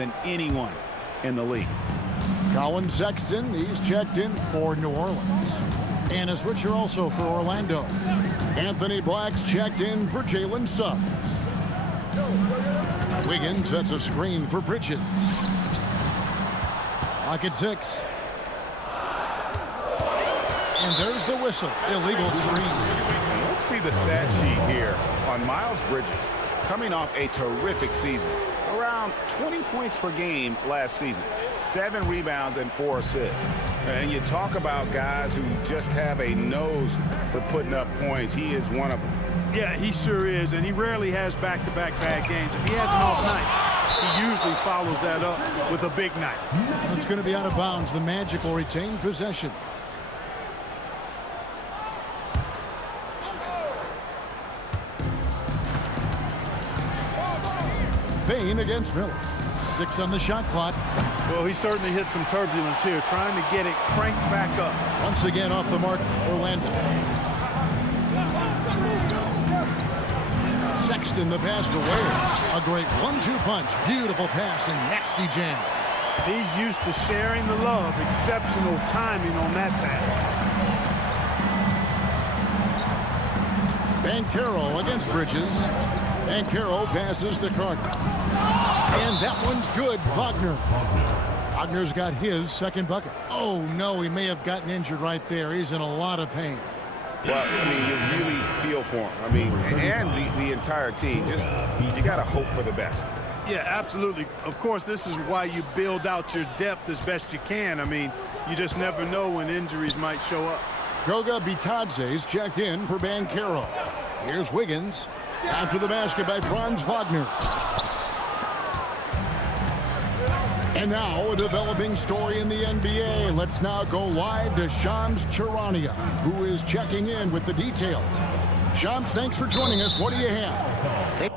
than anyone in the league. Colin Sexton, he's checked in for New Orleans. And a switcher also for Orlando. Anthony Black's checked in for Jalen Suggs. Wiggins sets a screen for Bridges. Clock at 6. And there's the whistle. Illegal screen. Let's see the stat sheet here on Miles Bridges. Coming off a terrific season. Around 20 points per game last season. 7 rebounds and 4 assists. And you talk about guys who just have a nose for putting up points. He is one of them. Yeah, he sure is, and he rarely has back-to-back bad games. If he has an off night, he usually follows that up with a big night. It's going to be out of bounds. The Magic will retain possession. Payne against Miller. 6 on the shot clock. Well, he certainly hit some turbulence here, trying to get it cranked back up. Once again off the mark, Orlando. Sexton the pass to Ware. A great 1-2 punch. Beautiful pass and nasty jam. He's used to sharing the love. Exceptional timing on that pass. Banchero against Bridges. Banchero passes to Carter. And that one's good. Wagner. Wagner's got his second bucket. Oh, no, he may have gotten injured right there. He's in a lot of pain. Well, I mean, you really feel for him. I mean, and the entire team. Just, you got to hope for the best. Yeah, absolutely. Of course, this is why you build out your depth as best you can. I mean, you just never know when injuries might show up. Goga Bitadze's checked in for Banchero. Here's Wiggins. After the basket by Franz Wagner. And now a developing story in the NBA. Let's now go live to Shams Charania, who is checking in with the details. Shams, thanks for joining us. What do you have?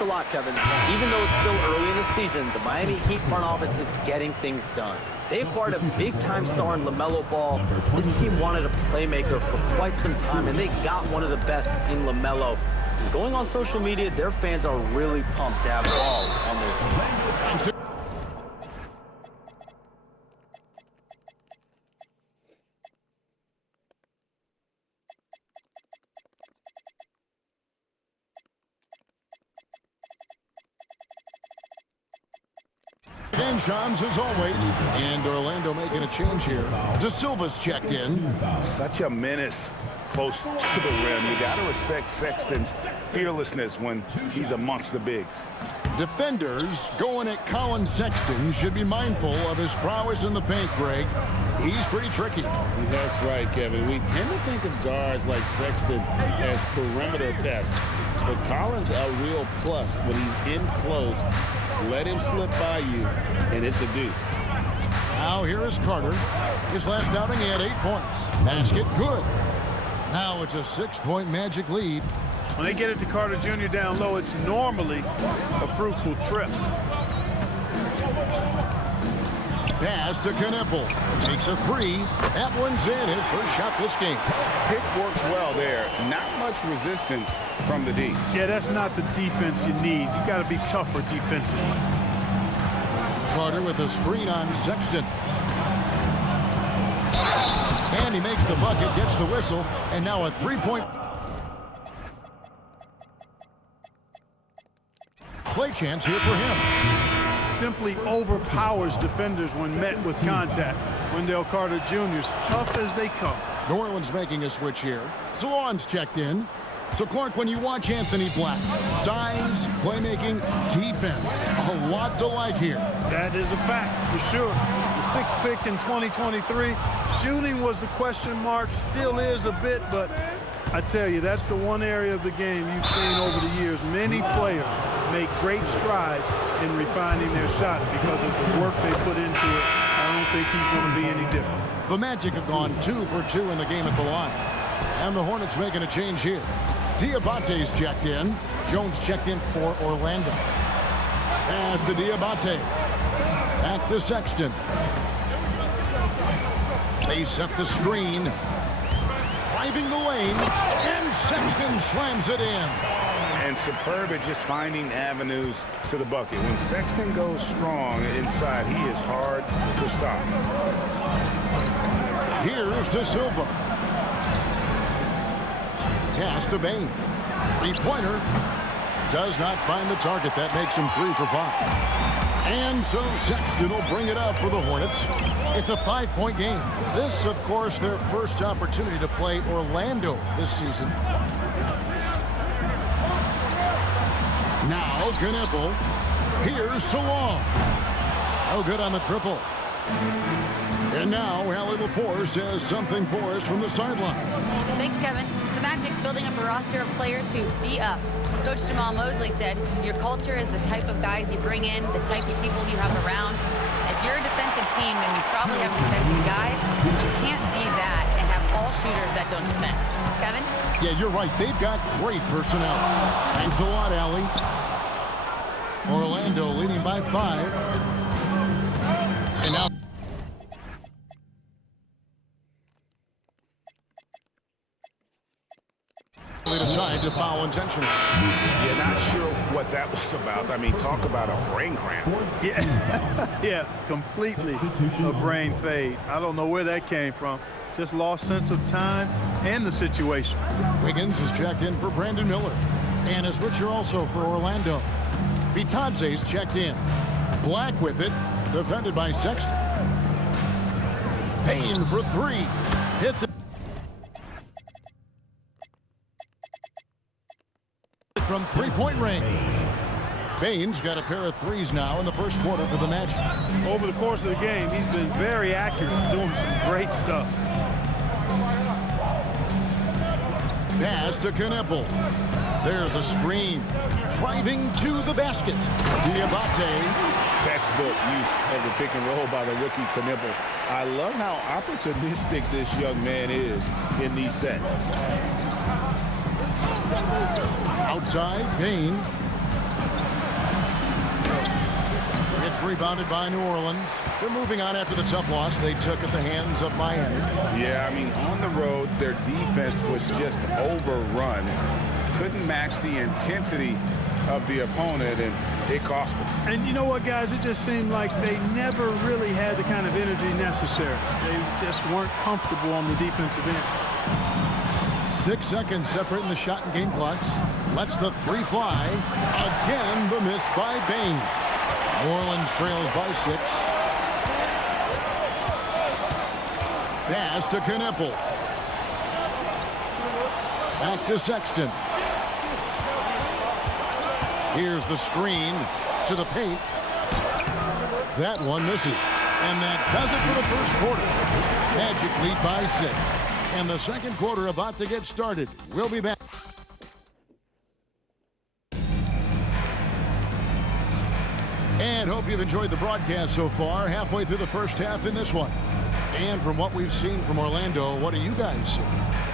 A lot, Kevin. Even though it's still early in the season, the Miami Heat front office is getting things done. They acquired a big-time star in LaMelo Ball. This team wanted a playmaker for quite some time, and they got one of the best in LaMelo. Going on social media, their fans are really pumped to have Ball on their team. And Shams as always. And Orlando making a change here. De Silva's checked in. Such a menace close to the rim. You got to respect Sexton's fearlessness when he's amongst the bigs. Defenders going at Colin Sexton should be mindful of his prowess in the paint, Greg. He's pretty tricky. That's right, Kevin. We tend to think of guards like Sexton as perimeter pests, but Colin's a real plus when he's in close. Let him slip by you, and it's a deuce. Now here is Carter. His last outing, he had 8 points. Basket, good. Now it's a 6-point Magic lead. When they get it to Carter Jr. down low, it's normally a fruitful trip. Pass to Knueppel. Takes a 3. That one's in. His first shot this game. Pick works well there. Not much resistance from the D. Yeah, that's not the defense you need. You got to be tougher defensively. Carter with a screen on Sexton. And he makes the bucket, gets the whistle, and now a 3-point play chance here for him. Simply overpowers defenders when met with contact. Wendell Carter Jr. is tough as they come. New Orleans making a switch here. Salon's checked in. So, Clark, when you watch Anthony Black, size, playmaking, defense, a lot to like here. That is a fact, for sure. The 6th pick in 2023. Shooting was the question mark, still is a bit, but I tell you, that's the one area of the game you've seen over the years. Many players make great strides in refining their shot because of the work they put into it. I don't think he's going to be any different. The Magic have gone 2 for 2 in the game at the line. And the Hornets making a change here. Diabate's checked in. Jones checked in for Orlando. Pass to Diabate. Back to Sexton. They set the screen. Driving the lane, and Sexton slams it in. And superb at just finding avenues to the bucket. When Sexton goes strong inside, he is hard to stop. Here's De Silva. Pass to Bane. Three-pointer. Does not find the target. That makes him 3 for 5. And so Sexton will bring it up for the Hornets. It's a 5-point game. This, of course, their first opportunity to play Orlando this season. Now Knueppel. Here's Salong. No good on the triple. And now Allie LaForce has something for us from the sideline. Thanks, Kevin. The Magic building up a roster of players who D up. Coach Jamal Mosley said, your culture is the type of guys you bring in, the type of people you have around. If you're a defensive team, then you probably have defensive guys. You can't be that and have all shooters that don't defend. Kevin? Yeah, you're right. They've got great personnel. Thanks a lot, Allie. Orlando leading by 5. And now they decide to foul intentionally. Yeah, not sure what that was about. I mean, talk about a brain cramp. Yeah, yeah, completely a brain fade. I don't know where that came from. Just lost sense of time and the situation. Wiggins is checked in for Brandon Miller. And is Richard also for Orlando. Bitadze's checked in. Black with it, defended by Sexton. Payne for 3. Hits it from three-point range. Payne's got a pair of threes now in the first quarter for the Magic. Over the course of the game, he's been very accurate, doing some great stuff. Pass to Knueppel. There's a screen. Driving to the basket. Diabate. Textbook use of the pick and roll by the rookie Knueppel. I love how opportunistic this young man is in these sets. Outside, Payne. It's rebounded by New Orleans. They're moving on after the tough loss they took at the hands of Miami. Yeah, I mean, on the road, their defense was just overrun. Couldn't match the intensity of the opponent, and it cost them. And you know what, guys? It just seemed like they never really had the kind of energy necessary. They just weren't comfortable on the defensive end. 6 seconds separating the shot and game clocks. Lets the 3 fly. Again, the miss by Bane. New Orleans trails by 6. Pass to Knueppel. Back to Sexton. Here's the screen to the paint. That one misses. And that does it for the first quarter. Magic lead by 6. And the second quarter about to get started. We'll be back. And hope you've enjoyed the broadcast so far. Halfway through the first half in this one. And from what we've seen from Orlando, what do you guys see?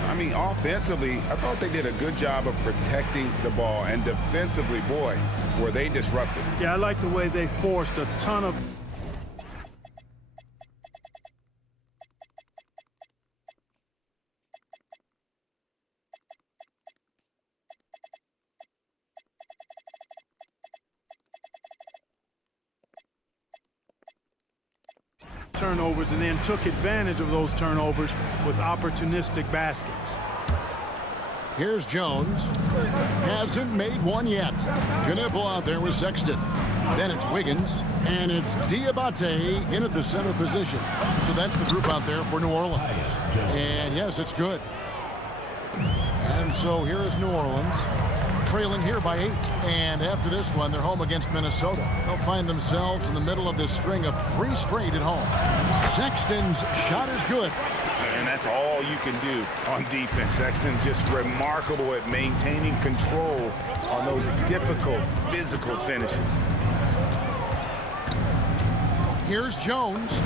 I mean, offensively, I thought they did a good job of protecting the ball. And defensively, boy, were they disruptive. Yeah, I like the way they forced a ton of turnovers and then took advantage of those turnovers with opportunistic baskets. Here's Jones. Hasn't made one yet. Knueppel out there with Sexton. Then it's Wiggins. And it's Diabate in at the center position. So that's the group out there for New Orleans. And yes, it's good. And so here is New Orleans. Trailing here by 8. And after this one, they're home against Minnesota. They'll find themselves in the middle of this string of 3 straight at home. Sexton's shot is good. And that's all you can do on defense. Sexton just remarkable at maintaining control on those difficult physical finishes. Here's Jones.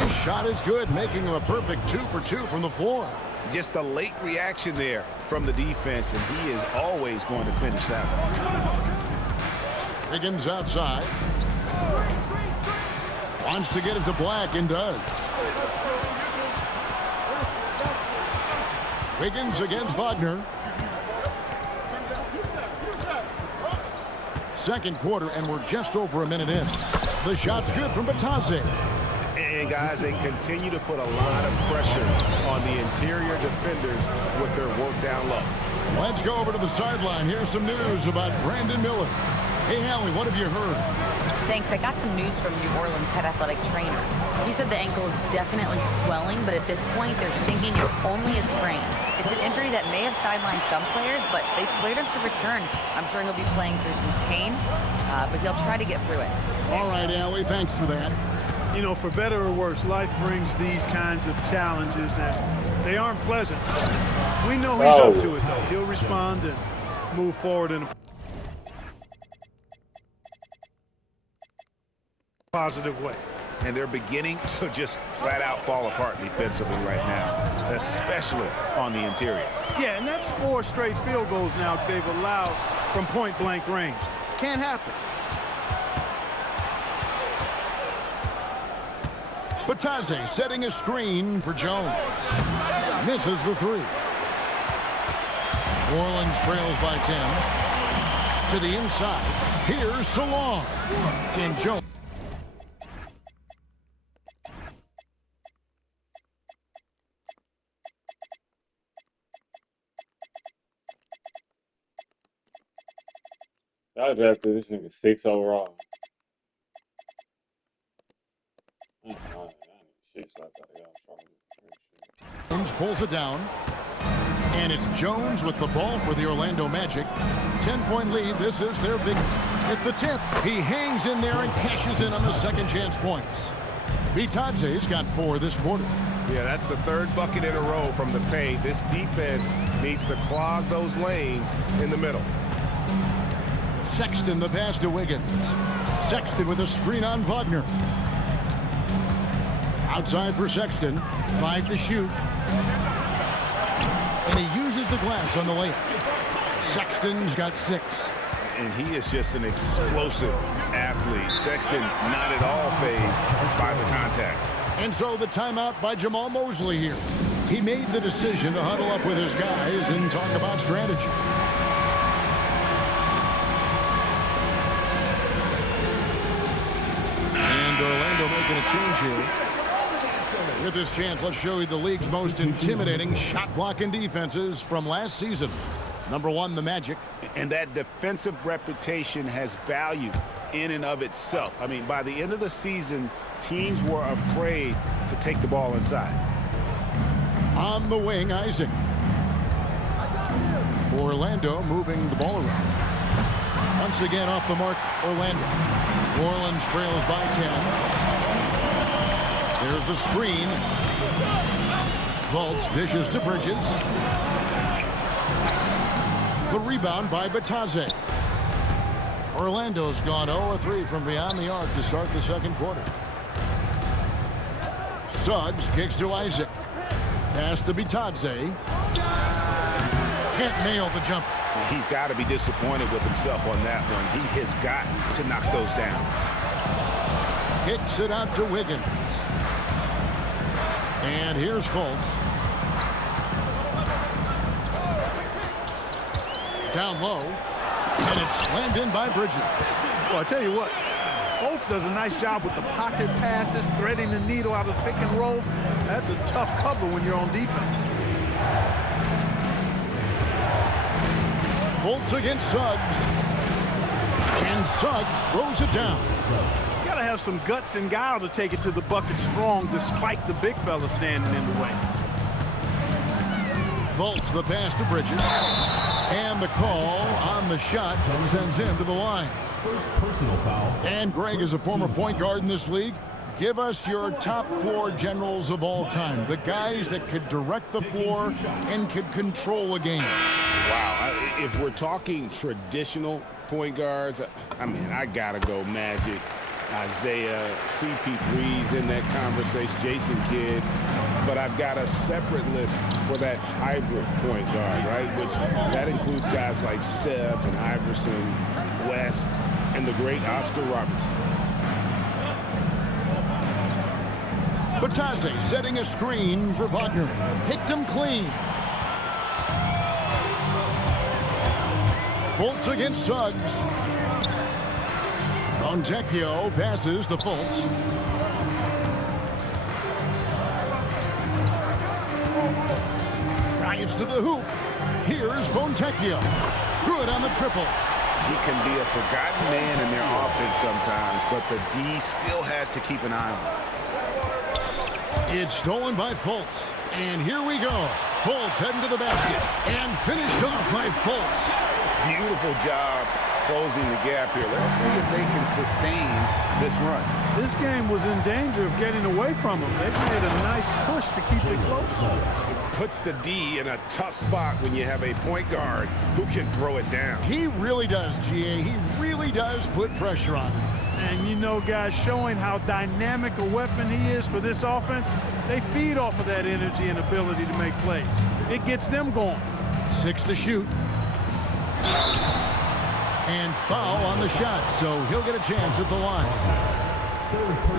His shot is good, making him a perfect 2 for 2 from the floor. Just a late reaction there from the defense, and he is always going to finish that one. Wiggins outside. Wants to get it to Black and does. Wiggins against Wagner. Second quarter, and we're just over a minute in. The shot's good from Batadze. And guys, they continue to put a lot of pressure on the interior defenders with their work down low. Let's go over to the sideline. Here's some news about Brandon Miller. Hey, Hallie, what have you heard? Thanks. I got some news from New Orleans head athletic trainer. He said the ankle is definitely swelling, but at this point, they're thinking it's only a sprain. It's an injury that may have sidelined some players, but they cleared him to return. I'm sure he'll be playing through some pain, but he'll try to get through it. All right, Hallie, thanks for that. You know, for better or worse, life brings these kinds of challenges, and they aren't pleasant. We know he's up to it, though. He'll respond and move forward in a positive way. And they're beginning to just flat out fall apart defensively right now, especially on the interior. Yeah, and that's 4 straight field goals now they've allowed from point-blank range. Can't happen. Batadze setting a screen for Jones. Misses the 3. New Orleans trails by 10. To the inside. Here's Salong. And Jones. I drafted this nigga 6 overall. Jones pulls it down. And it's Jones with the ball for the Orlando Magic. 10-point lead. This is their biggest. At the tip, he hangs in there and cashes in on the second chance points. Batadze's got 4 this quarter. Yeah, that's the 3rd bucket in a row from the paint. This defense needs to clog those lanes in the middle. Sexton the pass to Wiggins. Sexton with a screen on Wagner. Outside for Sexton. 5 to shoot. And he uses the glass on the layup. Sexton's got 6. And he is just an explosive athlete. Sexton not at all fazed by the contact. And so the timeout by Jamal Mosley here. He made the decision to huddle up with his guys and talk about strategy. And Orlando making a change here. With this chance, let's show you the league's most intimidating shot-blocking defenses from last season. Number 1, the Magic. And that defensive reputation has value in and of itself. I mean, by the end of the season, teams were afraid to take the ball inside. On the wing, Isaac. Orlando moving the ball around. Once again off the mark, Orlando. New Orleans trails by 10. There's the screen. Fultz dishes to Bridges. The rebound by Batadze. Orlando's gone 0-3 from beyond the arc to start the second quarter. Suggs kicks to Isaac. Pass to Batadze. Can't nail the jumper. He's got to be disappointed with himself on that one. He has got to knock those down. Kicks it out to Wiggins. And here's Fultz. Down low. And it's slammed in by Bridges. Well, I tell you what, Fultz does a nice job with the pocket passes, threading the needle out of pick and roll. That's a tough cover when you're on defense. Fultz against Suggs. And Suggs throws it down. You gotta have some guts and guile to take it to the bucket strong despite the big fella standing in the way. Fultz the pass to Bridges. And the call on the shot sends him to the line. First personal foul. And Greg is a former point guard in this league. Give us your top 4 generals of all time. The guys that could direct the floor and could control a game. Wow, if we're talking traditional point guards, I mean, I gotta go Magic, Isaiah, CP3's in that conversation, Jason Kidd. But I've got a separate list for that hybrid point guard, right? Which that includes guys like Steph and Iverson, West, and the great Oscar Robertson. Batadze setting a screen for Wagner. Picked him clean. Fultz against Suggs. Fontecchio passes to Fultz. Drives to the hoop. Here's Fontecchio. Good on the triple. He can be a forgotten man in their offense sometimes, but the D still has to keep an eye on him. It's stolen by Fultz. And here we go. Fultz heading to the basket. And finished off by Fultz. Beautiful job closing the gap here. Let's see if they can sustain this run. This game was in danger of getting away from them. They made a nice push to keep it close. Puts the D in a tough spot when you have a point guard who can throw it down. He really does, GA. He really does put pressure on him. And you know, guys, showing how dynamic a weapon he is for this offense, they feed off of that energy and ability to make plays. It gets them going. 6 to shoot. And foul on the shot, so he'll get a chance at the line.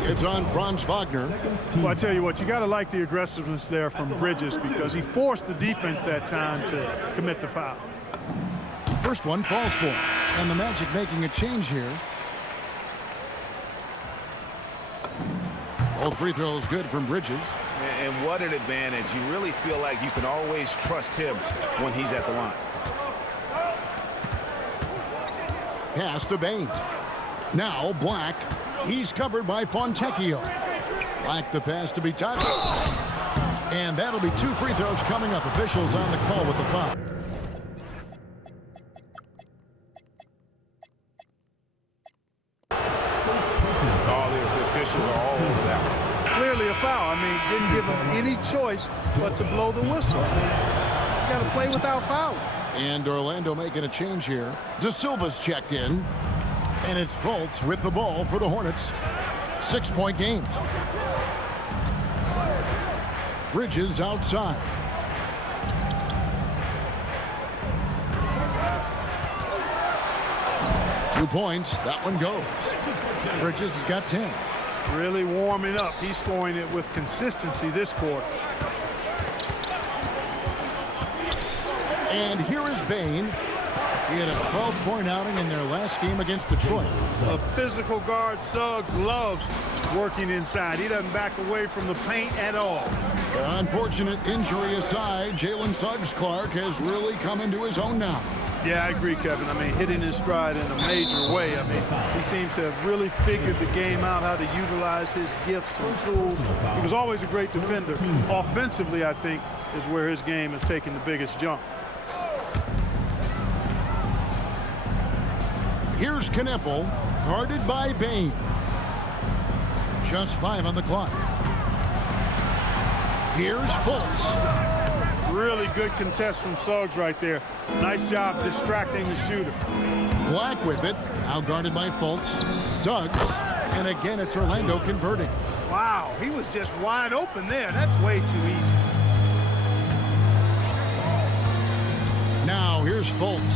It's on Franz Wagner. Well, I tell you what, you got to like the aggressiveness there from Bridges because he forced the defense that time to commit the foul. First one falls for him. And the Magic making a change here. Both free throws good from Bridges. And what an advantage. You really feel like you can always trust him when he's at the line. Pass to Bane. Now Black. He's covered by Fontecchio. Black the pass to be touched. And that'll be 2 free throws coming up. Officials on the call with the foul. The officials are all over that one. Clearly a foul. I mean, didn't give him any choice but to blow the whistle. You got to play without fouling. And Orlando making a change here. De Silva's checked in. And it's Fultz with the ball for the Hornets. 6-point game. Bridges outside. Two points. That one goes. Bridges has got 10. Really warming up. He's scoring it with consistency this quarter. And here is Bane. He had a 12-point outing in their last game against Detroit. A physical guard, Suggs, loves working inside. He doesn't back away from the paint at all. Unfortunate injury aside, Jalen Suggs-Clark has really come into his own now. Yeah, I agree, Kevin. I mean, hitting his stride in a major way. I mean, he seems to have really figured the game out, how to utilize his gifts and tools. He was always a great defender. Offensively, I think, is where his game has taken the biggest jump. Here's Kneppel, guarded by Bane. Just 5 on the clock. Here's Fultz. Really good contest from Suggs right there. Nice job distracting the shooter. Black with it, now guarded by Fultz. Suggs, and again it's Orlando converting. Wow, he was just wide open there. That's way too easy. Now here's Fultz.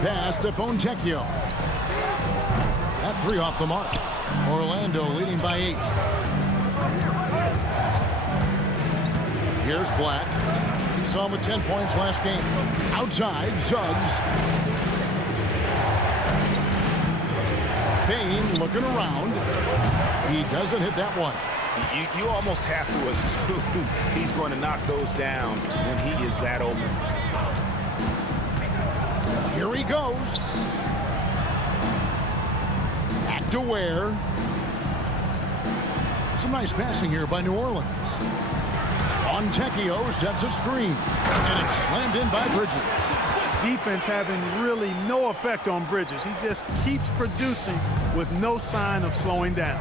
Pass to Fontecchio. That 3 off the mark. Orlando leading by 8. Here's Black. He saw him with 10 points last game. Outside, Suggs. Bane looking around. He doesn't hit that one. You almost have to assume he's going to knock those down when he is that open. Here he goes. Back to Ware. Some nice passing here by New Orleans. Fontecchio sets a screen. And it's slammed in by Bridges. Defense having really no effect on Bridges. He just keeps producing with no sign of slowing down.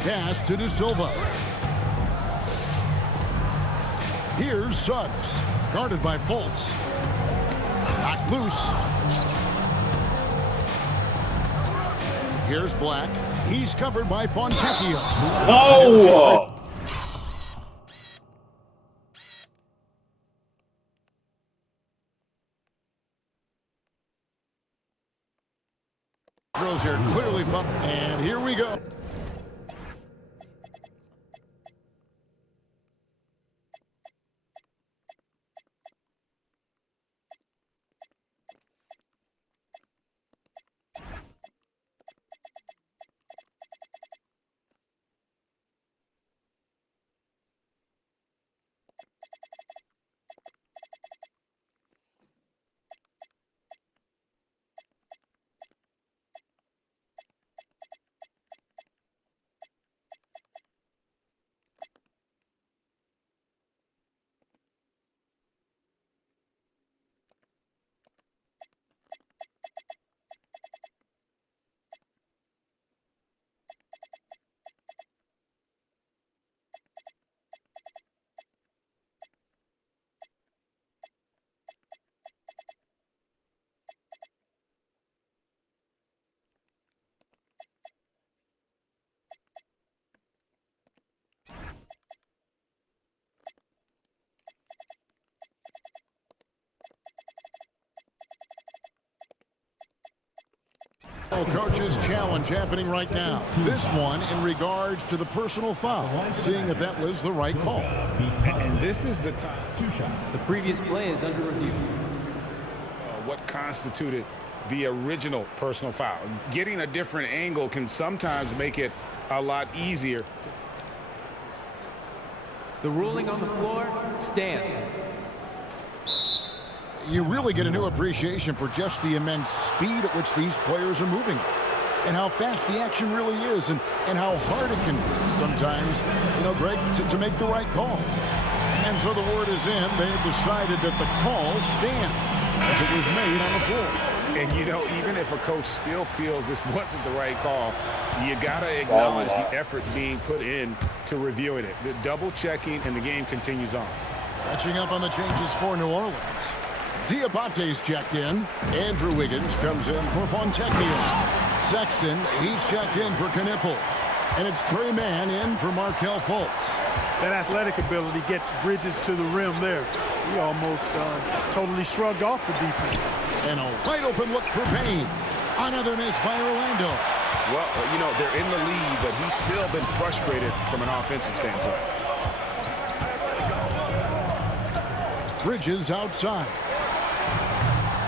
Pass to De Silva. Here's Suggs, guarded by Fultz. Not loose. Here's Black. He's covered by Fontecchio. No! Throws here clearly fun. And here we go. No coach's challenge happening right now. This one in regards to the personal foul, seeing if that was the right call. And this is the time. 2 shots. The previous play is under review. What constituted the original personal foul. Getting a different angle can sometimes make it a lot easier. The ruling on the floor stands. You really get a new appreciation for just the immense speed at which these players are moving and how fast the action really is and how hard it can be sometimes, Greg, to make the right call. And so the word is in. They have decided that the call stands as it was made on the floor. And, even if a coach still feels this wasn't the right call, you got to acknowledge the effort being put in to reviewing it. The double checking, and the game continues on. Catching up on the changes for New Orleans. Diabate's checked in. Andrew Wiggins comes in for Fontecchio. Sexton, he's checked in for Knipple. And it's Tre Mann in for Markelle Fultz. That athletic ability gets Bridges to the rim there. He almost totally shrugged off the defense. And a wide open look for Payne. Another miss by Orlando. Well, they're in the lead, but he's still been frustrated from an offensive standpoint. Bridges outside.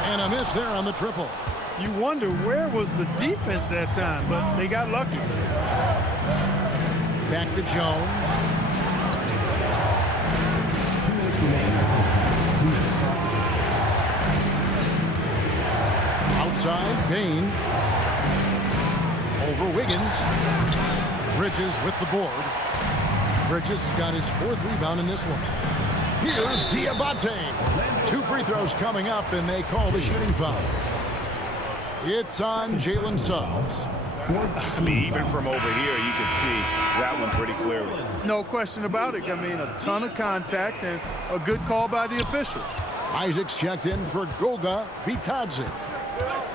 And a miss there on the triple. You wonder where was the defense that time, but they got lucky. Back to Jones. 2 minutes remaining. 2 minutes. Outside, Payne. Over Wiggins. Bridges with the board. Bridges got his 4th rebound in this one. Here's Diabate. 2 free throws coming up, and they call the shooting foul. It's on Jalen Suggs. I mean, even from over here, you can see that one pretty clearly. No question about it. I mean, a ton of contact and a good call by the officials. Isaac's checked in for Goga Bitadze.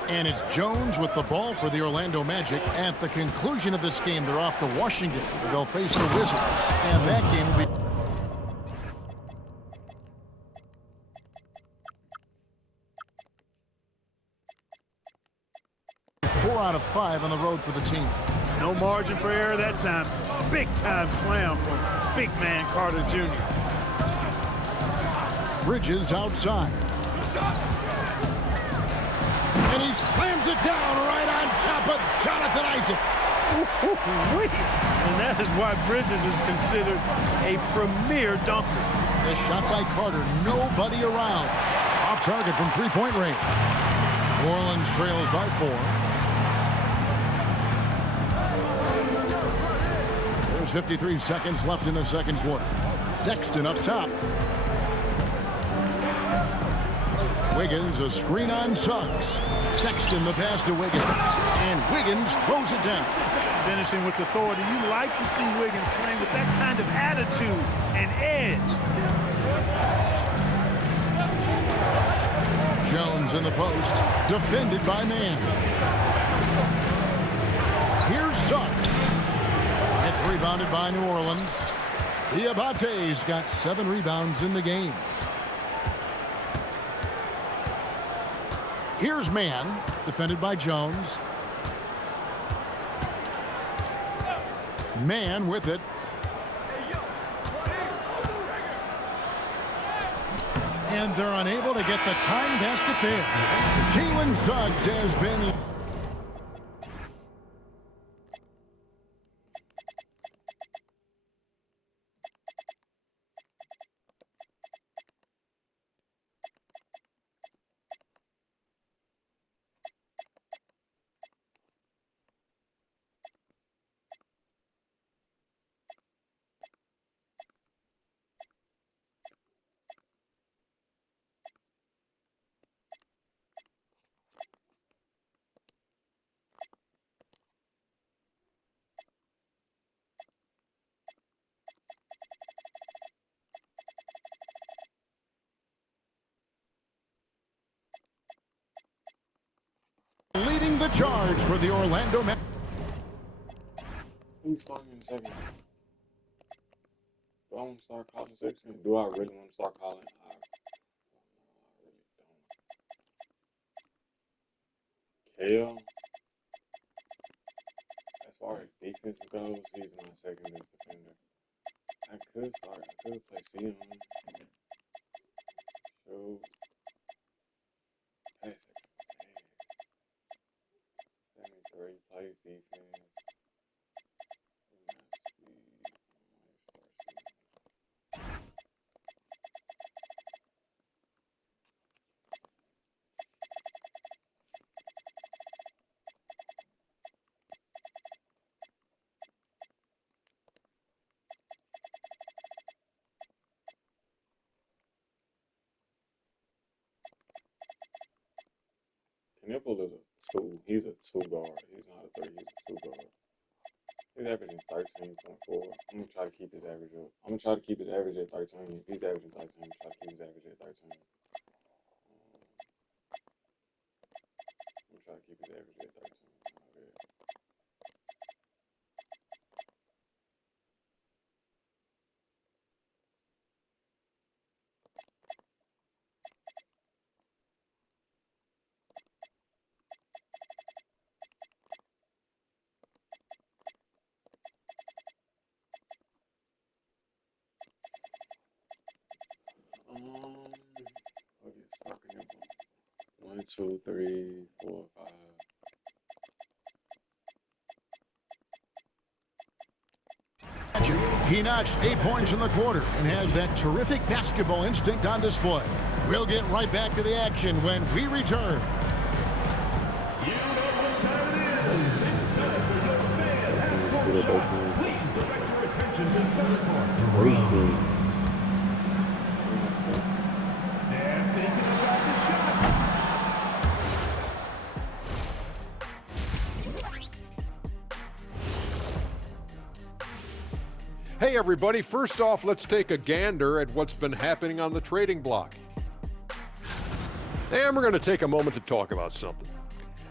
And it's Jones with the ball for the Orlando Magic. At the conclusion of this game, they're off to Washington. They'll face the Wizards. And that game will be... 4 out of 5 on the road for the team. No margin for error that time. Big time slam from big man Carter Jr. Bridges outside. And he slams it down right on top of Jonathan Isaac. And that is why Bridges is considered a premier dunker. The shot by Carter, nobody around. Off target from three-point range. New Orleans trails by 4. There's 53 seconds left in the second quarter. Sexton up top. Wiggins, a screen on Suggs. Sexton the pass to Wiggins. And Wiggins throws it down. Finishing with authority. You like to see Wiggins playing with that kind of attitude and edge. Jones in the post. Defended by Mann. Here's Suggs. It's rebounded by New Orleans. Diabate's got 7 rebounds in the game. Here's Mann, defended by Jones. Mann with it. And they're unable to get the time basket there. Jalen Suggs has been... leading the charge for the Orlando Magic. Who's starting in second? Do I want to start calling Sexton? Do I really want to start calling? I really don't. Kale? far as defense goes, he's my second best defender. I could play C on him. Show. Pass it. 73 plays defense. Knipple is a 2. He's a 2 guard. He's not a 3. He's a 2 guard. He's averaging 13.4. I'm gonna try to keep his average up. I'm gonna try to keep his average at 13. If he's averaging 13, I'm gonna try to keep his average at 13. I'm gonna try to keep his average at 13. I'll get stuck in 1, 2, 3, 4, 5. He notched 8 points in the quarter and has that terrific basketball instinct on display. We'll get right back to the action when we return. You know what time it is. It's time for your fan half-court shot. Please direct your attention to center court. Race teams. And thinking about the shot. Hey everybody, first off, let's take a gander at what's been happening on the trading block. And we're going to take a moment to talk about something.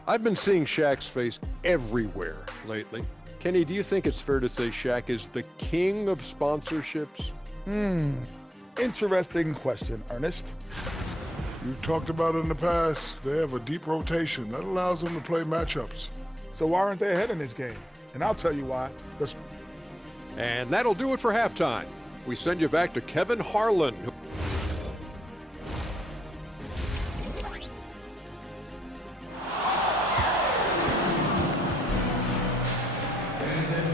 I've been seeing Shaq's face everywhere lately. Kenny, do you think it's fair to say Shaq is the king of sponsorships? Interesting question, Ernest. You've talked about it in the past. They have a deep rotation that allows them to play matchups. So why aren't they ahead in this game? And I'll tell you why. And that'll do it for halftime. We send you back to Kevin Harlan.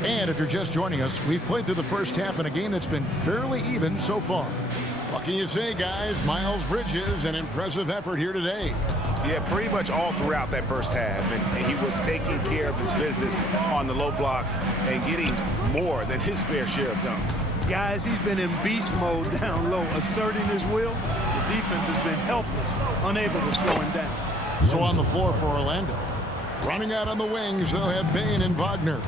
And if you're just joining us, we've played through the first half in a game that's been fairly even so far. What can you say, guys? Miles Bridges, an impressive effort here today. Yeah, pretty much all throughout that first half. And he was taking care of his business on the low blocks and getting more than his fair share of dunks. Guys, he's been in beast mode down low, asserting his will. The defense has been helpless, unable to slow him down. So on the floor for Orlando. Running out on the wings, they'll have Bane and Wagner.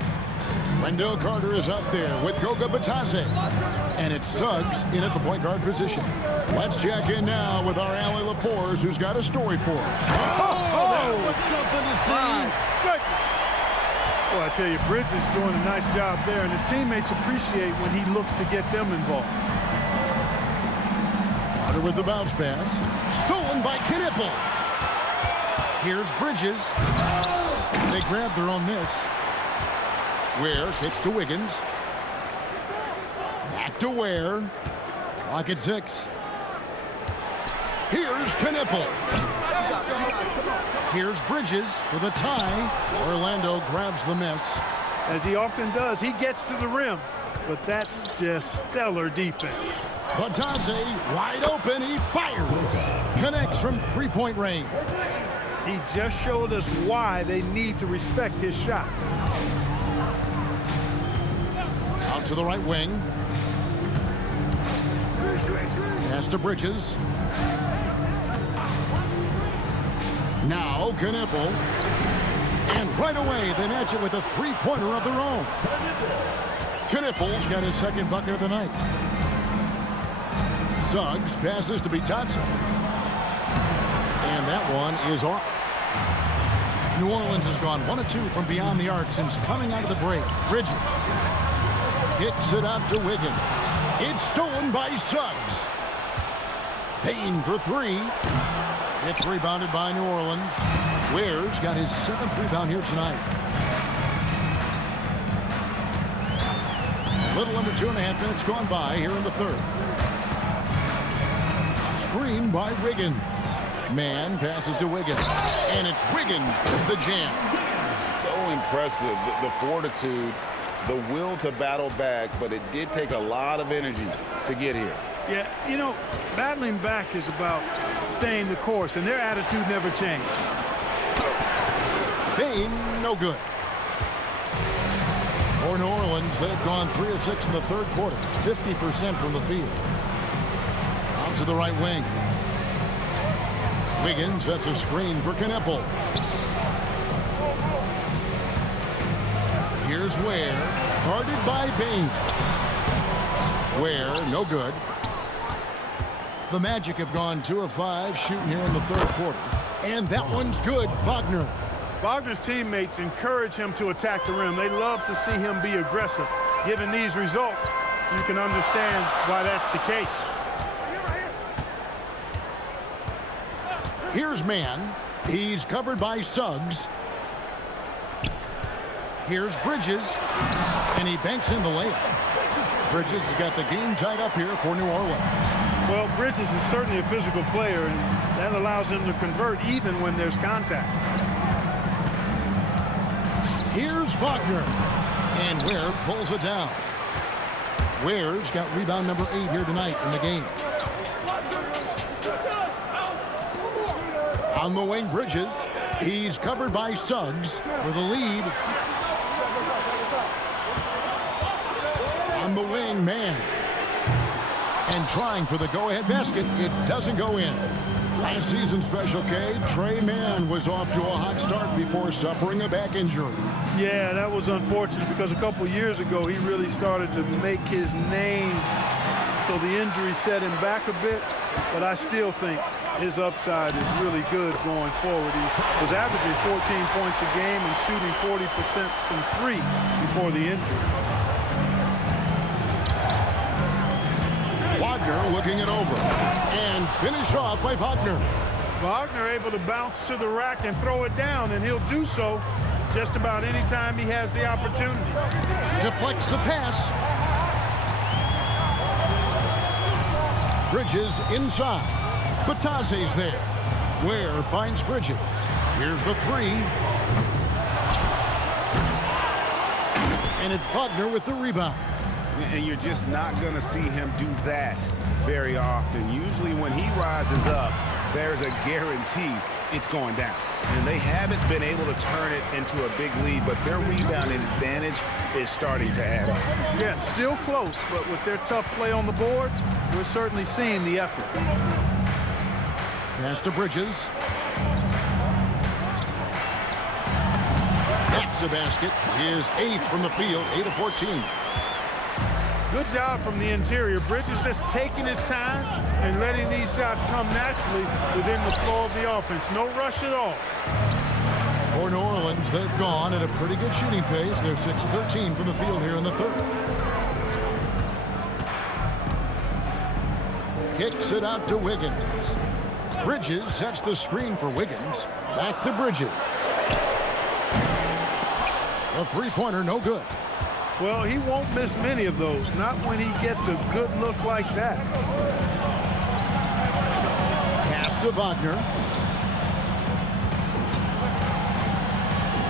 Wendell Carter is up there with Goga Batadze. And it's Suggs in at the point guard position. Let's check in now with our Allie LaForce, who's got a story for us. That was something to see. Goodness. Well, I tell you, Bridges doing a nice job there, and his teammates appreciate when he looks to get them involved. Carter with the bounce pass. Stolen by Knipple. Here's Bridges. They grab their own miss. Ware kicks to Wiggins. Back to Ware. Clock at 6. Here's Knipple. Here's Bridges for the tie. Orlando grabs the miss. As he often does, he gets to the rim, but that's just stellar defense. Batadze wide open. He fires. Connects from three-point range. He just showed us why they need to respect his shot. Out to the right wing. Pass to Bridges. Now Knipple. And right away, they match it with a three-pointer of their own. Knipple's got his second bucket of the night. Suggs passes to Batadze. And that one is off. New Orleans has gone 1 of 2 from beyond the arc since coming out of the break. Bridges kicks it out to Wiggins. It's stolen by Suggs. Payne for 3. It's rebounded by New Orleans. Ware's got his 7th rebound here tonight. Little under 2.5 minutes gone by here in the third. Screen by Wiggins. Man passes to Wiggins. And it's Wiggins with the jam. So impressive, the fortitude, the will to battle back, but it did take a lot of energy to get here. Yeah, you know, battling back is about staying the course, and their attitude never changed. Bane, no good. For New Orleans, they've gone 3 of 6 in the third quarter, 50% from the field. Out to the right wing. Wiggins sets a screen for Kneppel. Here's Ware, guarded by Bane. Ware, no good. The Magic have gone 2 of 5 shooting here in the third quarter. And that one's good, Wagner. Wagner's teammates encourage him to attack the rim. They love to see him be aggressive. Given these results, you can understand why that's the case. Here's Man. He's covered by Suggs. Here's Bridges. And he banks in the layup. Bridges has got the game tied up here for New Orleans. Well, Bridges is certainly a physical player, and that allows him to convert even when there's contact. Here's Wagner. And Ware pulls it down. Ware's got rebound number 8 here tonight in the game. On the wing, Bridges. He's covered by Suggs for the lead. On the wing, Man. And trying for the go-ahead basket. It doesn't go in. Last season Special K, Tre Mann was off to a hot start before suffering a back injury. Yeah, that was unfortunate because a couple years ago he really started to make his name, so the injury set him back a bit, but I still think his upside is really good going forward. He was averaging 14 points a game and shooting 40% from 3 before the injury. Wagner looking it over. And finish off by Wagner. Wagner able to bounce to the rack and throw it down, and he'll do so just about any time he has the opportunity. Deflects the pass. Bridges inside. Batase's there. Ware finds Bridges. Here's the 3. And it's Wagner with the rebound. And you're just not going to see him do that very often. Usually when he rises up, there's a guarantee it's going down. And they haven't been able to turn it into a big lead, but their rebounding advantage is starting to add up. Yeah, still close, but with their tough play on the boards, we're certainly seeing the effort. Pass to Bridges. That's a basket. His 8th from the field, 8 of 14. Good job from the interior. Bridges just taking his time and letting these shots come naturally within the flow of the offense. No rush at all. For New Orleans, they've gone at a pretty good shooting pace. They're 6 of 13 from the field here in the third. Kicks it out to Wiggins. Bridges sets the screen for Wiggins. Back to Bridges. A three-pointer, no good. Well, he won't miss many of those, not when he gets a good look like that. Pass to Wagner.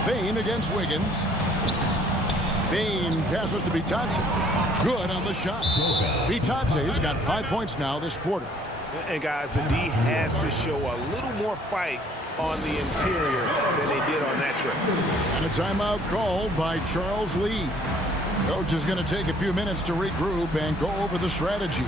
Bane against Wiggins. Bane passes to Bitadze. Good on the shot. Bitadze's got 5 points now this quarter. And guys, the D has to show a little more fight on the interior than they did on that trip. And a timeout called by Charles Lee. Coach is going to take a few minutes to regroup and go over the strategy.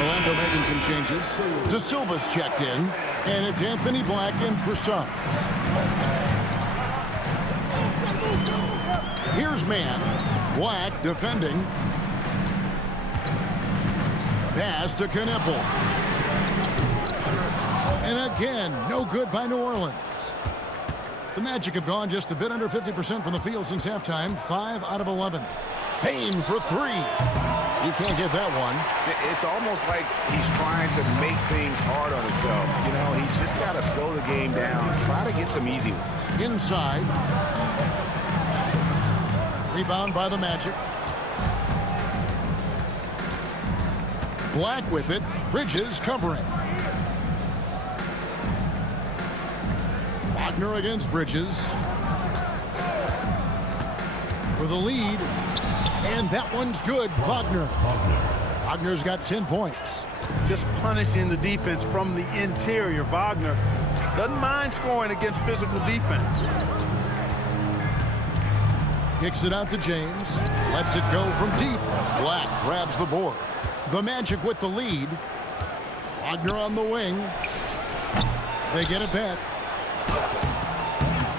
Orlando making some changes. De Silva's checked in, and it's Anthony Black in for some. Here's Man. Black defending. Pass to Kneppel. And again, no good by New Orleans. The Magic have gone just a bit under 50% from the field since halftime. 5 out of 11. Payne for 3. He can't get that one. It's almost like he's trying to make things hard on himself. You know, he's just got to slow the game down. Try to get some easy ones. Inside. Rebound by the Magic. Black with it. Bridges covering. Wagner against Bridges. For the lead. And that one's good. Wagner. Wagner's got 10 points. Just punishing the defense from the interior. Wagner doesn't mind scoring against physical defense. Kicks it out to James. Lets it go from deep. Black grabs the board. The Magic with the lead. Wagner on the wing. They get it back.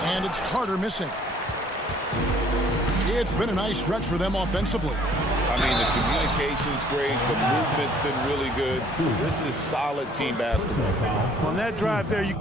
And it's Carter missing. It's been a nice stretch for them offensively. I mean, the communication's great. The movement's been really good. This is solid team basketball. On that drive there, you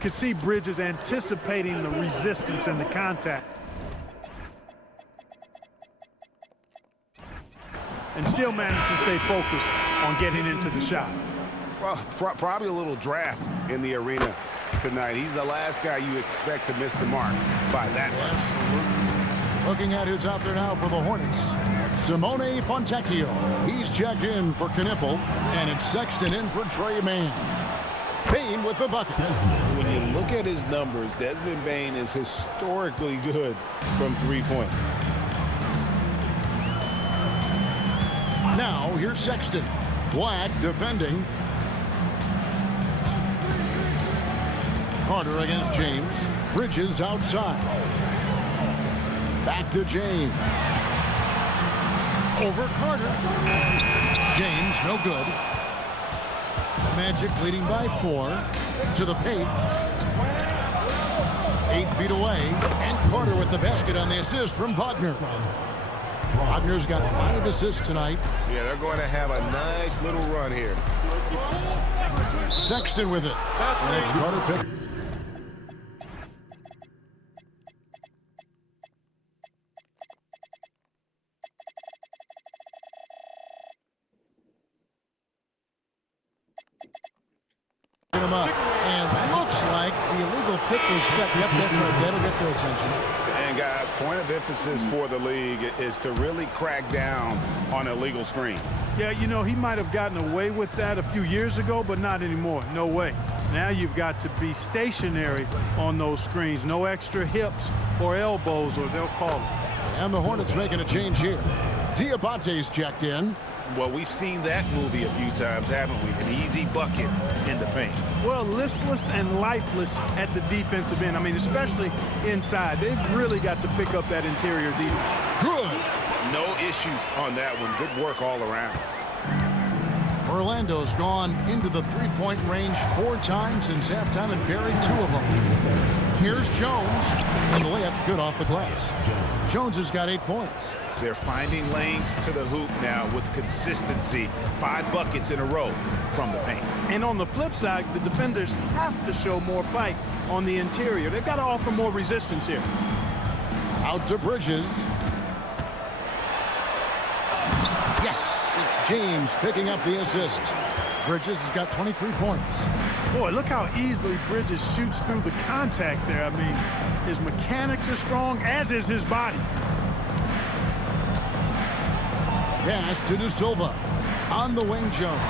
could see Bridges anticipating the resistance and the contact. And still managed to stay focused on getting into the shot. Well, probably a little draft in the arena tonight. He's the last guy you expect to miss the mark by that much. Absolutely. Looking at who's out there now for the Hornets. Simone Fontecchio. He's checked in for Knipple, and it's Sexton in for Trey Mann. Payne with the bucket. When you look at his numbers, Desmond Bane is historically good from three-point. Now, here's Sexton. Black defending. Carter against James. Bridges outside. Back to James. Over Carter. James, no good. Magic leading by 4. To the paint. 8 feet away. And Carter with the basket on the assist from Wagner. Wagner's got 5 assists tonight. Yeah, they're going to have a nice little run here. Sexton with it. And it's Carter pick. Him up. And looks like the illegal pick was set. Yep, that's right. That'll get their attention. And guys, point of emphasis for the league is to really crack down on illegal screens. Yeah, you know, he might have gotten away with that a few years ago, but not anymore. No way. Now you've got to be stationary on those screens. No extra hips or elbows, or they'll call it. And the Hornets making a change here. Diabate's checked in. Well, we've seen that movie a few times, haven't we? An easy bucket in the paint. Well, listless and lifeless at the defensive end. I mean, especially inside. They've really got to pick up that interior defense. Good. No issues on that one. Good work all around. Orlando's gone into the three-point range 4 times since halftime and buried 2 of them. Here's Jones, and the layup's good off the glass. Jones has got 8 points. They're finding lanes to the hoop now with consistency. 5 buckets in a row from the paint. And on the flip side, the defenders have to show more fight on the interior. They've got to offer more resistance here. Out to Bridges. Yes, it's James picking up the assist. Bridges has got 23 points. Boy, look how easily Bridges shoots through the contact there. I mean, his mechanics are strong, as is his body. Pass to De Silva. On the wing, Jones.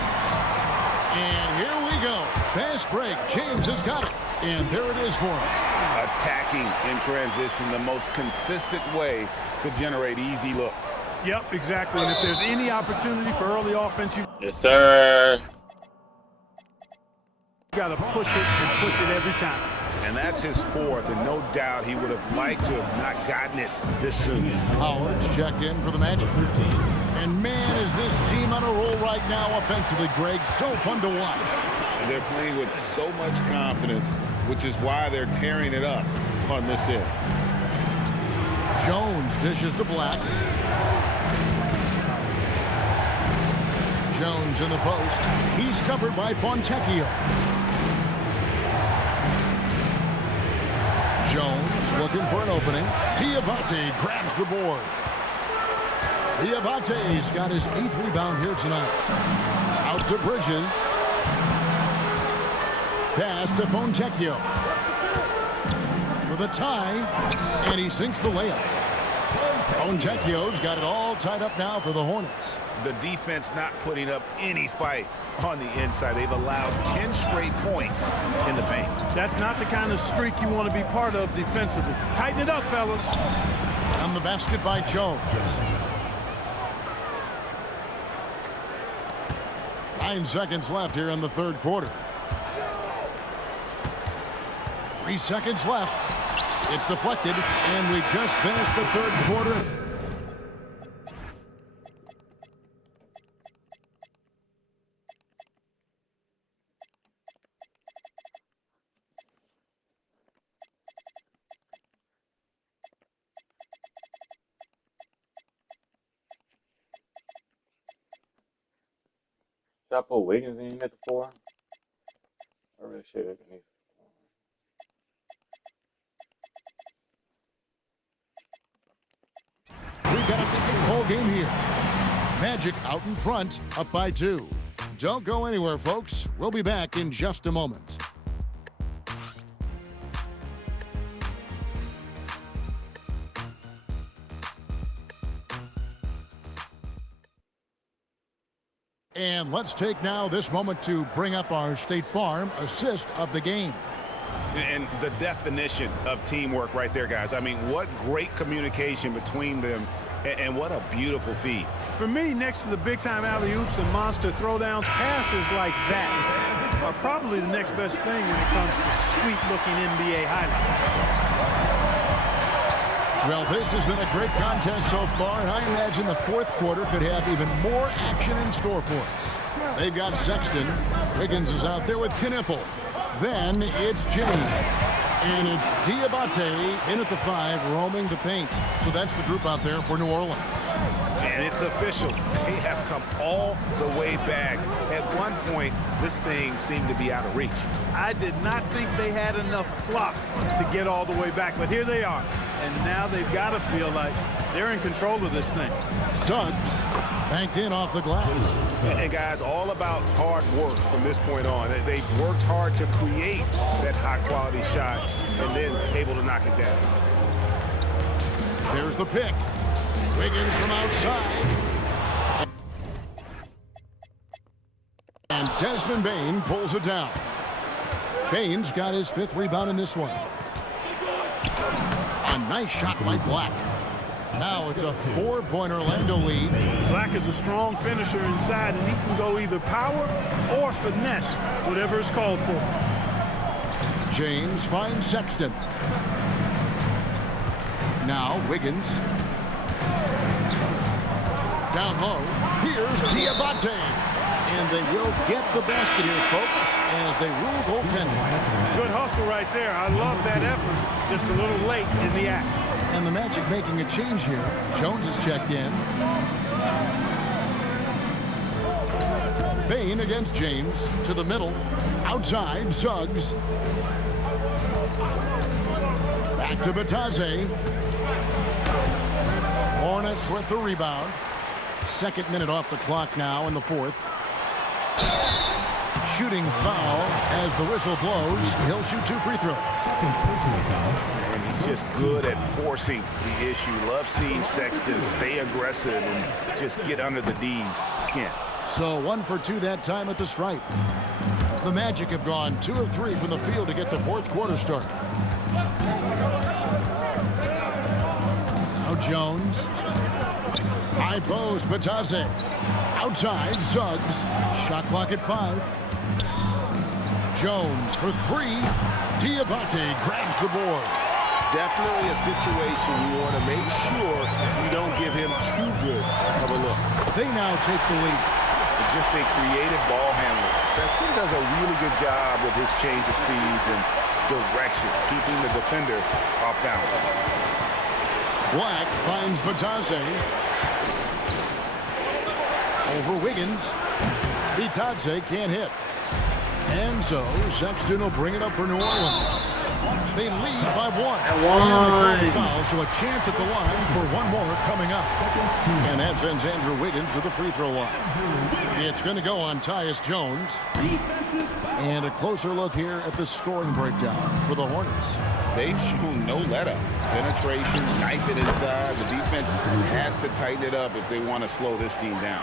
And here we go. Fast break. James has got it. And there it is for him. Attacking in transition, the most consistent way to generate easy looks. Yep, exactly. And if there's any opportunity for early offense, you Yes, sir. got to push it and push it every time. And that's his 4th, and no doubt he would have liked to have not gotten it this soon. Howard's checked in for the Magic. And man, is this team on a roll right now offensively, Greg. So fun to watch. And they're playing with so much confidence, which is why they're tearing it up on this end. Jones dishes to Black. Jones in the post. He's covered by Fontecchio. Jones looking for an opening. Diabate grabs the board. Diabate's got his 8th rebound here tonight. Out to Bridges. Pass to Fontecchio. For the tie, and he sinks the layup. Fontecchio's got it all tied up now for the Hornets. The defense not putting up any fight on the inside. They've allowed 10 straight points in the paint. That's not the kind of streak you want to be part of defensively. Tighten it up, fellas. On the basket by Jones. 9 seconds left here in the third quarter. 3 seconds left. It's deflected, and we just finished the third quarter. Should I put Wiggins in at the 4? I really should. We got a tight ball game here. Magic out in front, up by 2. Don't go anywhere, folks. We'll be back in just a moment. And let's take now this moment to bring up our State Farm assist of the game. And the definition of teamwork right there, guys. I mean, what great communication between them, and what a beautiful feed. For me, next to the big-time alley-oops and monster throwdowns, passes like that are probably the next best thing when it comes to sweet-looking NBA highlights. Well, this has been a great contest so far, and I imagine the fourth quarter could have even more action in store for us. They've got Sexton. Wiggins is out there with Knipple. Then it's Jimmy. And it's Diabate in at the 5, roaming the paint. So that's the group out there for New Orleans. And it's official. They have come all the way back. At one point, this thing seemed to be out of reach. I did not think they had enough clock to get all the way back, but here they are. And now they've got to feel like they're in control of this thing. Suggs banked in off the glass. And guys, all about hard work from this point on. They've worked hard to create that high-quality shot and then able to knock it down. There's the pick. Wiggins from outside. And Desmond Bane pulls it down. Bane's got his 5th rebound in this one. A nice shot by Black. Now it's a 4-point Orlando lead. Black is a strong finisher inside, and he can go either power or finesse, whatever is called for. James finds Sexton. Now Wiggins. Down low. Here's Diabate. And they will get the basket here, folks, as they rule goaltending. Good hustle right there. I love that effort. Just a little late in the act. And the Magic making a change here. Jones is checked in. Bane against James. To the middle. Outside, Suggs. Back to Batase. Hornets with the rebound. 2nd minute off the clock now in the 4th. Shooting foul as the whistle blows. He'll shoot 2 free throws. And he's just good at forcing the issue. Love seeing Sexton stay aggressive and just get under the D's skin. So 1 for 2 that time at the stripe. The Magic have gone 2 of 3 from the field to get the 4th quarter started. Now Jones. High post, Batase. Outside, Suggs. Shot clock at 5. Jones for 3. Diabate grabs the board. Definitely a situation you want to make sure you don't give him too good of a look. They now take the lead. Just a creative ball handler. Sexton does a really good job with his change of speeds and direction, keeping the defender off balance. Black finds Bitadze. Over Wiggins. Bitadze can't hit. And so Sexton will bring it up for New Orleans. They lead by 1. And foul, so a chance at the line for one more coming up. And that sends Andrew Wiggins to the free throw line. It's going to go on Tyus Jones. And a closer look here at the scoring breakdown for the Hornets. They've shown no let-up. Penetration, knife it inside. The defense has to tighten it up if they want to slow this team down.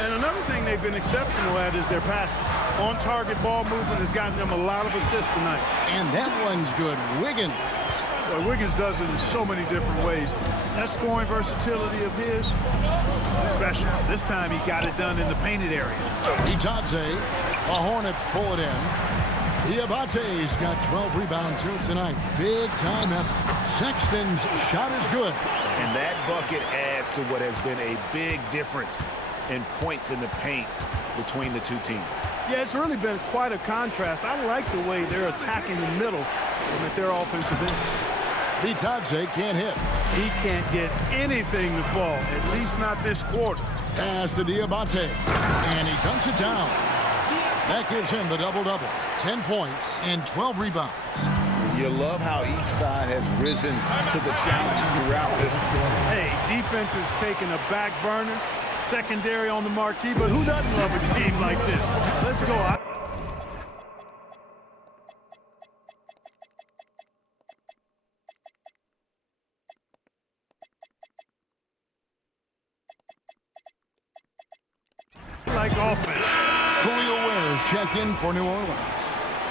And another thing they've been exceptional at is their passing. On-target ball movement has gotten them a lot of assists tonight. And that one's good. Wiggins. Well, Wiggins does it in so many different ways. That scoring versatility of his, special. This time he got it done in the painted area. Bitadze. The Hornets pull it in. Diabate's got 12 rebounds here tonight. Big time effort. Sexton's shot is good. And that bucket adds to what has been a big difference in points in the paint between the two teams. Yeah, it's really been quite a contrast. I like the way they're attacking the middle at their offensive end. Bitadze can't hit. He can't get anything to fall, at least not this quarter. Pass to Diabate, and he dunks it down. That gives him the double-double. 10 points and 12 rebounds. You love how each side has risen to the challenges throughout this. Hey, defense is taking a back burner, secondary on the marquee, but who doesn't love a game like this? Let's go. Like offense. Khalil Ware's checked in for New Orleans.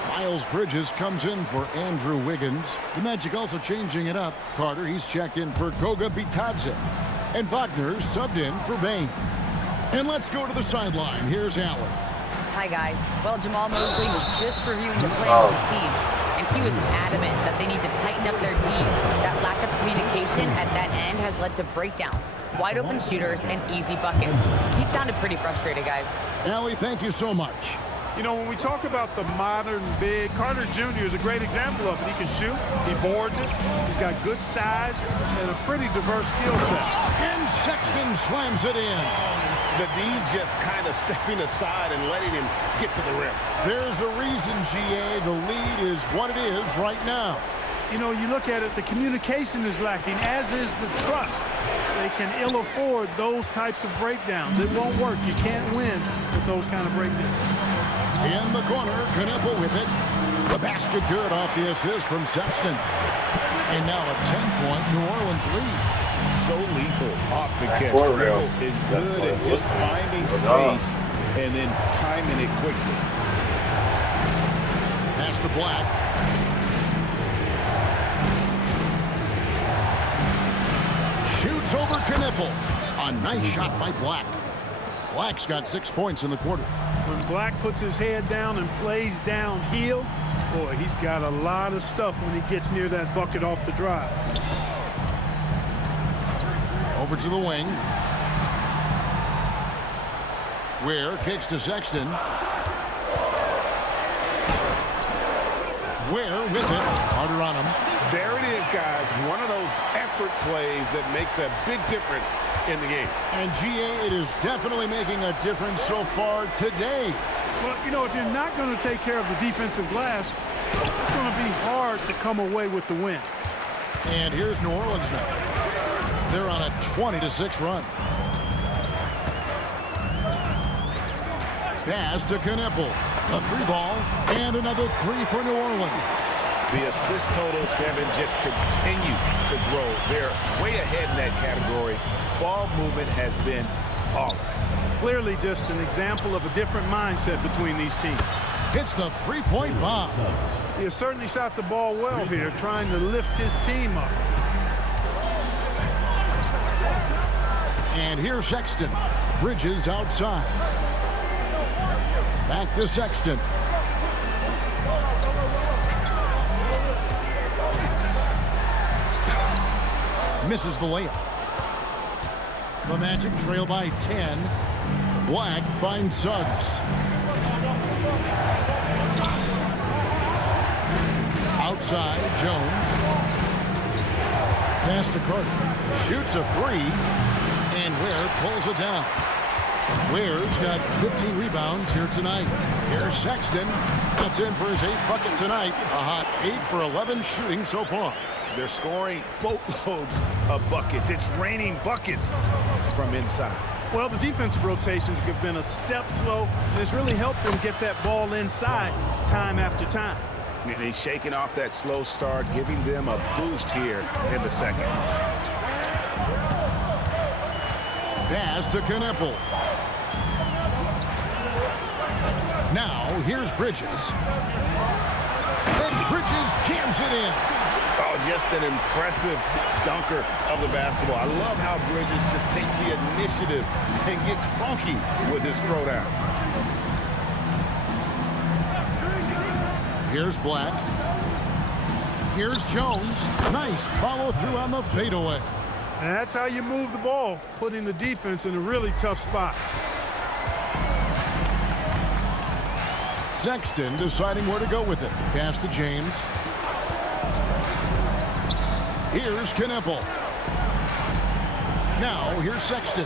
Miles Bridges comes in for Andrew Wiggins. The Magic also changing it up. Carter, he's checked in for Goga Bitadze. And Wagner's subbed in for Bane. And let's go to the sideline. Here's Allen. Hi, guys. Well, Jamal Mosley was just reviewing the play of his team, and he was adamant that they need to tighten up their D. That lack of communication at that end has led to breakdowns, wide open shooters, and easy buckets. He sounded pretty frustrated, guys. Allie, thank you so much. You know, when we talk about the modern big, Carter Jr. is a great example of it. He can shoot, he boards it, he's got good size, and a pretty diverse skill set. And Sexton slams it in. The D just kind of stepping aside and letting him get to the rim. There's a reason, GA, the lead is what it is right now. You know, you look at it, the communication is lacking, as is the trust. They can ill afford those types of breakdowns. It won't work. You can't win with those kind of breakdowns. In the corner, Knueppel with it. The basket good off the assist from Sexton. And now a 10-point New Orleans lead. So lethal off the catch. Knueppel is good at just finding space and then timing it quickly. Pass to Black. Shoots over Knueppel. A nice shot by Black. Black's got 6 points in the quarter. When Black puts his head down and plays downhill, boy, he's got a lot of stuff when he gets near that bucket off the drive. Over to the wing. Ware kicks to Sexton. Ware with it. Harder on him. There it is, guys. One of those effort plays that makes a big difference in the game. And GA, it is definitely making a difference so far today. Well, you know, if you're not going to take care of the defensive glass, it's going to be hard to come away with the win. And here's New Orleans now. They're on a 20-6 run. Pass to Knueppel. A 3 ball and another 3 for New Orleans. The assist totals, Kevin, just continue to grow. They're way ahead in that category. Ball movement has been flawless. Clearly just an example of a different mindset between these teams. Hits the 3-point bomb. He has certainly shot the ball well here, trying to lift his team up. And here's Sexton. Bridges outside. Back to Sexton. Misses the layup. The Magic trail by 10. Black finds Suggs. side, Jones. Pass to Carter. Shoots a three. And Ware pulls it down. Ware's got 15 rebounds here tonight. Here's Sexton. Gets in for his 8th bucket tonight. A hot 8 for 11 shooting so far. They're scoring boatloads of buckets. It's raining buckets from inside. Well, the defensive rotations have been a step slow, and it's really helped them get that ball inside time after time. And he's shaking off that slow start, giving them a boost here in the second. Pass to Kneppel. Now, here's Bridges. And Bridges jams it in. Oh, just an impressive dunker of the basketball. I love how Bridges just takes the initiative and gets funky with his throwdown. Here's Black. Here's Jones. Nice follow through on the fadeaway. And that's how you move the ball, putting the defense in a really tough spot. Sexton deciding where to go with it. Pass to James. Here's Kneppel. Now, here's Sexton.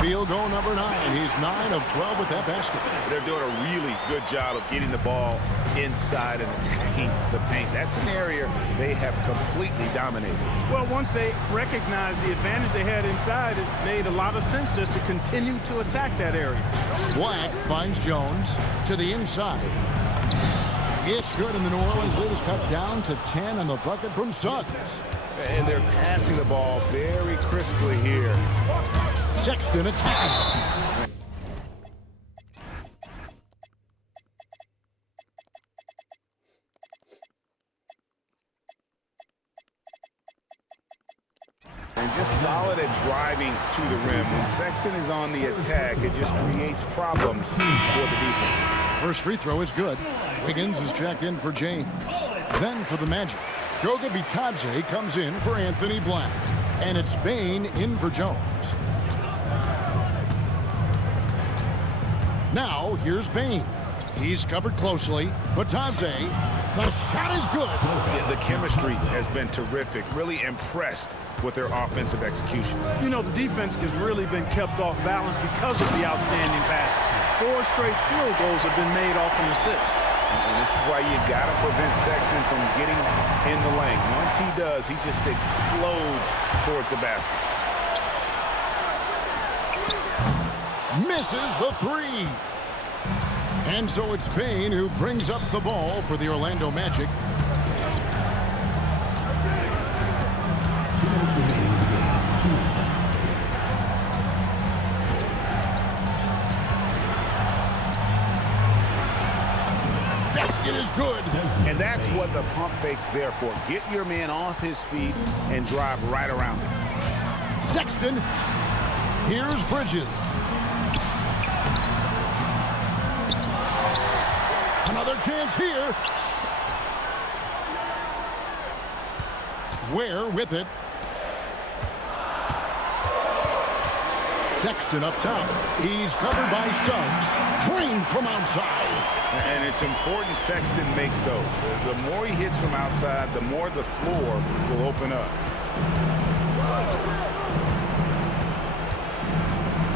Field goal number 9. He's 9 of 12 with that basket. They're doing a really good job of getting the ball inside and attacking the paint. That's an area they have completely dominated. Well, once they recognized the advantage they had inside, it made a lot of sense just to continue to attack that area. Black finds Jones to the inside. It's good, and the New Orleans lead is cut down to 10 on the bucket from Suggs. And they're passing the ball very crisply here. Sexton attacking. And just solid at driving to the rim. When Sexton is on the attack, it just creates problems for the defense. First free throw is good. Wiggins is checked in for James. Then for the Magic, Goga Bitadze comes in for Anthony Black. And it's Bane in for Jones. Now, here's Bane. He's covered closely. Bitadze, the shot is good. Yeah, the chemistry has been terrific. Really impressed with their offensive execution. You know, the defense has really been kept off balance because of the outstanding passes. 4 straight field goals have been made off an assist. And this is why you got to prevent Sexton from getting in the lane. Once he does, he just explodes towards the basket. Misses the 3. And so it's Bane who brings up the ball for the Orlando Magic. Basket is good. And that's what the pump fake's there for. Get your man off his feet and drive right around him. Sexton. Here's Bridges. Another chance here. Ware with it. Sexton up top. He's covered by Suggs. Drained from outside. And it's important Sexton makes those. The more he hits from outside, the more the floor will open up.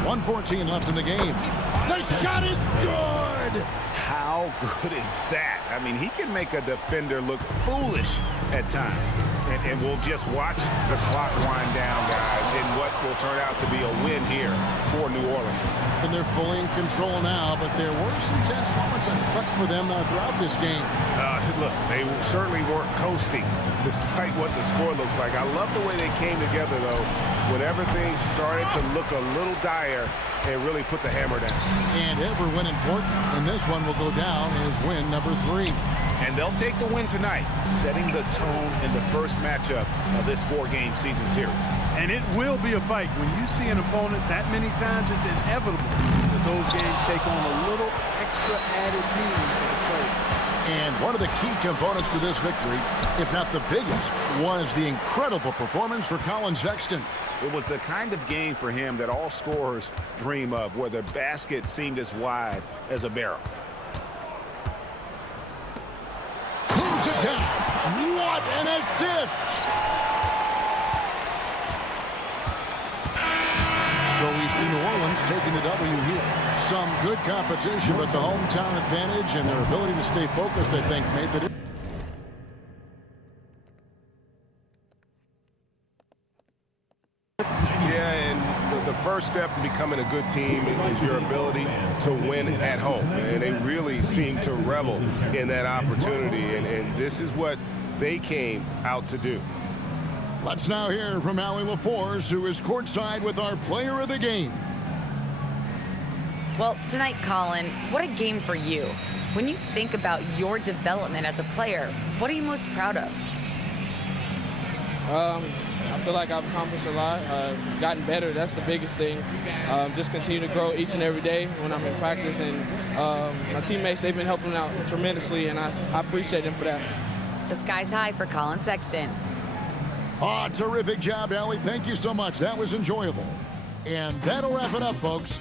1:14 left in the game. The shot is good. How good is that? I mean, he can make a defender look foolish at times. And we'll just watch the clock wind down, guys, in what will turn out to be a win here for New Orleans. And they're fully in control now, but there were some tense moments I thought for them throughout this game. Listen, they certainly weren't coasting despite what the score looks like. I love the way they came together, though. When everything started to look a little dire, they really put the hammer down. And every win important, and this one will go down as win number 3. And they'll take the win tonight, setting the tone in the first matchup of this 4-game season series. And it will be a fight. When you see an opponent that many times, it's inevitable that those games take on a little extra added meaning for the players. And one of the key components to this victory, if not the biggest, was the incredible performance for Collin Sexton. It was the kind of game for him that all scorers dream of, where the basket seemed as wide as a barrel. down. What an assist! So we see New Orleans taking the W here. Some good competition, but the hometown advantage and their ability to stay focused, I think, made the difference. Yeah, and the first step in becoming a good team is your ability to win at home. And they really seem to revel in that opportunity, and this is what they came out to do. Let's now hear from Allie LaForce, who is courtside with our player of the game. Well, tonight, Colin, what a game for you. When you think about your development as a player, what are you most proud of? I feel like I've accomplished a lot, gotten better. That's the biggest thing. Just continue to grow each and every day when I'm in practice. And my teammates, they've been helping out tremendously, and I appreciate them for that. The sky's high for Colin Sexton. Oh, terrific job, Allie. Thank you so much. That was enjoyable. And that'll wrap it up, folks.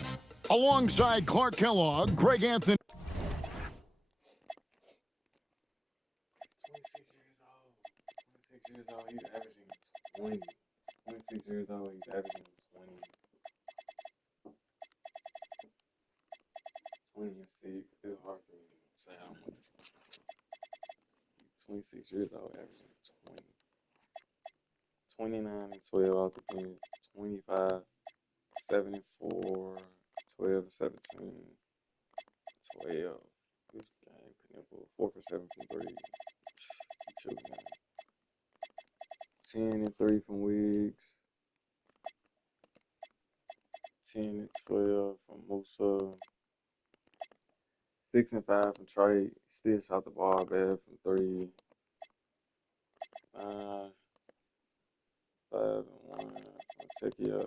Alongside Clark Kellogg, Greg Anthony. 26 years old, he's averaging 20. 26 years old, he's averaging 20. 20 and 6. It's hard for me to say how much this is. 26 years old, averaging 20. 29 and 12 off the bench. 25, 7 and 4, 12 and 17, 12. This game couldn't pull 4 for 7 from 3. Keep shooting that. 10 and 3 from Wiggs. 10 and 12 from Musa. 6 and 5 from Trey. Still shot the ball bad from 3. 5 and 1 from Tekia.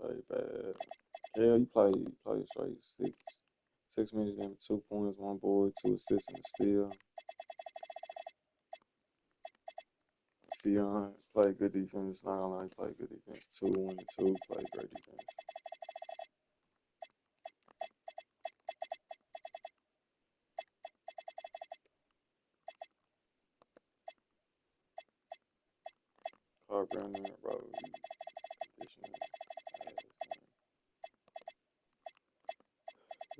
Play bad. Yeah, you play straight 6 minutes, damn, 2 points, 1 board, 2 assists, and a steal. Sion play good defense. Not gonna lie, play good defense. 2, 1, and 2. Play great defense. Clark Brandon, bro.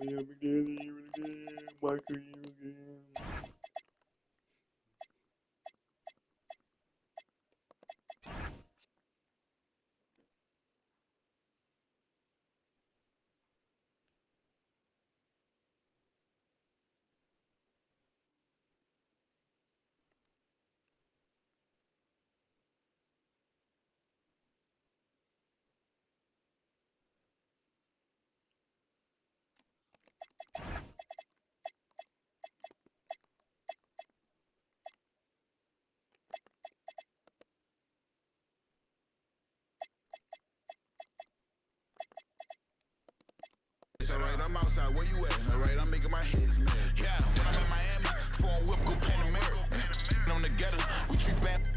Liam again, Michael again. Alright, I'm outside. Where you at? Alright, I'm making my head mad. Yeah, when I'm in Miami, phone whip, go Panamera. On the gutter, we treat bad.